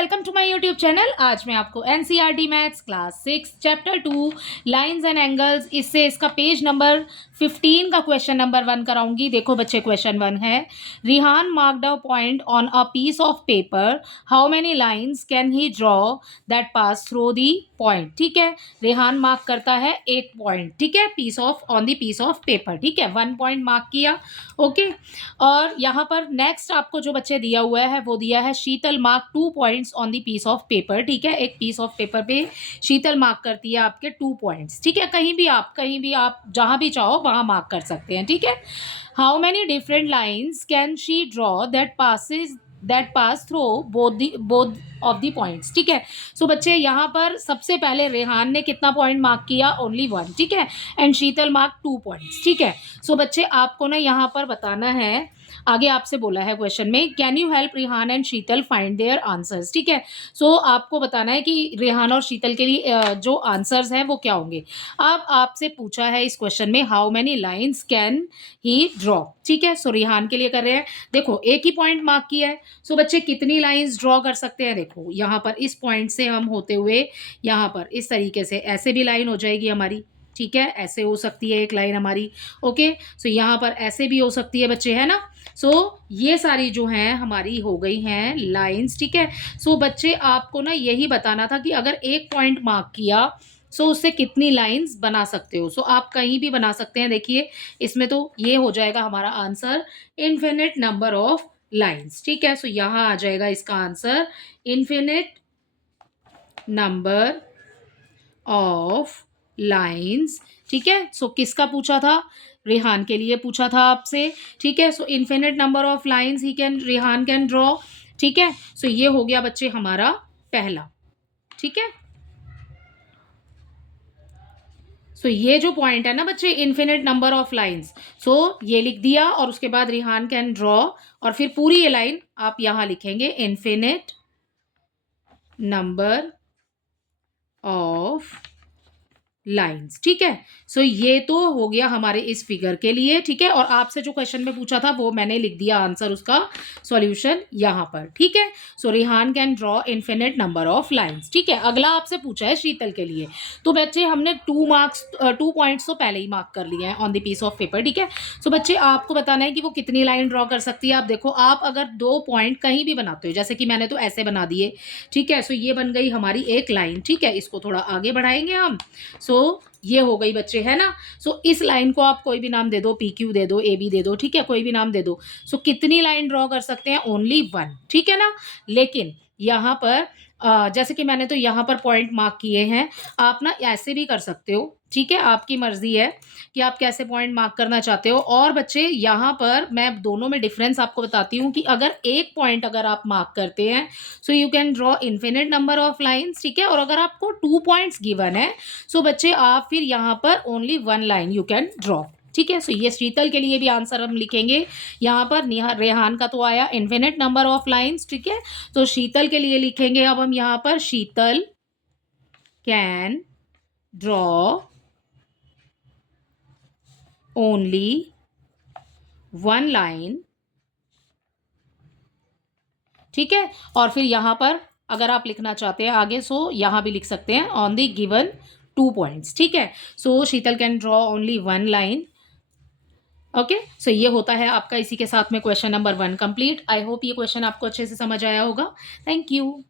Welcome to my YouTube channel. आज मैं आपको NCERT maths class 6 chapter 2 lines and angles इससे इसका पेज नंबर 15 का क्वेश्चन नंबर 1 कराऊंगी। देखो बच्चे, क्वेश्चन 1 है, Rihan marked a point on a piece of paper, how many lines can he draw that pass through the point. ठीक है, Rehan mark करता है एक पॉइंट, ठीक है, piece of on the piece of paper. ठीक है, 1 पॉइंट मार्क किया। ओके, और यहाँ पर नेक्स्ट आपको जो बच्चे दिया हुआ है वो दिया है Sheetal mark 2 points on the piece of paper. ठीक है, एक पीस ऑफ पेपर पे शीतल मार्क करती है आपके 2 पॉइंट्स। ठीक है, कहीं भी आप जहां भी चाहो वहां मार्क कर सकते हैं। ठीक है, how many different lines can she draw that pass through both of the points. ठीक है, सो बच्चे यहाँ पर सबसे पहले रेहान ने कितना पॉइंट मार्क किया? ओनली 1। ठीक है, एंड शीतल मार्क 2 पॉइंट्स। ठीक है, सो बच्चे आपको ना यहाँ पर बताना है, आगे आपसे बोला है क्वेश्चन में, can you help Rehan and Sheetal find their answers. ठीक है, सो आपको बताना है कि रेहान और शीतल के लिए जो आंसर्स हैं वो क्या होंगे। अब आपसे पूछा है इस क्वेश्चन में, how many lines can he draw. ठीक है, सो रेहान के लिए कर रहे हैं। देखो, एक ही पॉइंट मार्क किया है, सो बच्चे कितनी लाइंस ड्रॉ कर सकते हैं? देखो यहाँ पर इस पॉइंट से हम होते हुए यहाँ पर इस तरीके से ऐसे भी लाइन हो जाएगी हमारी। ठीक है, ऐसे हो सकती है एक लाइन हमारी। ओके, सो यहाँ पर ऐसे भी हो सकती है बच्चे, है ना। सो ये सारी जो हैं हमारी हो गई हैं लाइंस। ठीक है, सो बच्चे आपको ना यही बताना था कि अगर एक पॉइंट मार्क किया सो उससे कितनी लाइंस बना सकते हो। सो आप कहीं भी बना सकते हैं। देखिए इसमें तो ये हो जाएगा हमारा answer, infinite number of lines. ठीक है, सो यहाँ आ जाएगा इसका answer, infinite number of lines. ठीक है, सो किसका पूछा था? रेहान के लिए पूछा था आपसे। ठीक है, so infinite number of lines Rehan can draw. ठीक है, सो ये हो गया बच्चे हमारा पहला। ठीक है, सो ये जो पॉइंट है ना बच्चे, इन्फिनिट नंबर ऑफ लाइंस, सो ये लिख दिया और उसके बाद रेहान कैन ड्रॉ, और फिर पूरी ये लाइन आप यहां लिखेंगे, इन्फिनिट नंबर ऑफ लाइंस। ठीक है, सो ये तो हो गया हमारे इस फिगर के लिए। ठीक है, और आपसे जो क्वेश्चन में पूछा था वो मैंने लिख दिया आंसर, उसका सॉल्यूशन यहाँ पर। ठीक है, so Rehan can draw infinite number of lines. ठीक है, अगला आपसे पूछा है शीतल के लिए। तो बच्चे हमने 2 पॉइंट्स तो पहले ही मार्क कर लिए हैं on the piece of paper. ठीक है, सो बच्चे आपको बताना है कि वो कितनी लाइन ड्रॉ कर सकती है। आप देखो, आप अगर 2 पॉइंट कहीं भी बनाते हो, जैसे कि मैंने तो ऐसे बना दिए। ठीक है, सो ये बन गई हमारी एक लाइन। ठीक है, इसको थोड़ा आगे बढ़ाएंगे हम। सो ये हो गई बच्चे, है ना। सो इस लाइन को आप कोई भी नाम दे दो, PQ दे दो, AB दे दो। ठीक है, कोई भी नाम दे दो। सो कितनी लाइन ड्रॉ कर सकते हैं? ओनली 1। ठीक है ना, लेकिन यहाँ पर जैसे कि मैंने तो यहाँ पर पॉइंट मार्क किए हैं, आप ना ऐसे भी कर सकते हो। ठीक है, आपकी मर्जी है कि आप कैसे पॉइंट मार्क करना चाहते हो। और बच्चे यहाँ पर मैं दोनों में डिफरेंस आपको बताती हूँ कि अगर एक पॉइंट अगर आप मार्क करते हैं so you can draw infinite number of lines. ठीक है, और अगर आपको 2 पॉइंट्स गिवन है सो बच्चे आप फिर यहाँ पर only 1 line you can draw. ठीक है, सो ये शीतल के लिए भी आंसर हम लिखेंगे यहाँ पर। रेहान का तो आया इन्फिनिट नंबर ऑफ लाइंस। ठीक है, तो शीतल के लिए लिखेंगे अब हम यहाँ पर, शीतल कैन ड्रॉ ओनली 1 लाइन। ठीक है, और फिर यहाँ पर अगर आप लिखना चाहते हैं आगे, सो यहाँ भी लिख सकते हैं, ऑन द गिवन 2 पॉइंट्स। ठीक है, so Sheetal can draw only 1 line. Okay, so ये होता है आपका इसी के साथ में question number 1 complete. I hope ये क्वेश्चन आपको अच्छे से समझ आया होगा। Thank you.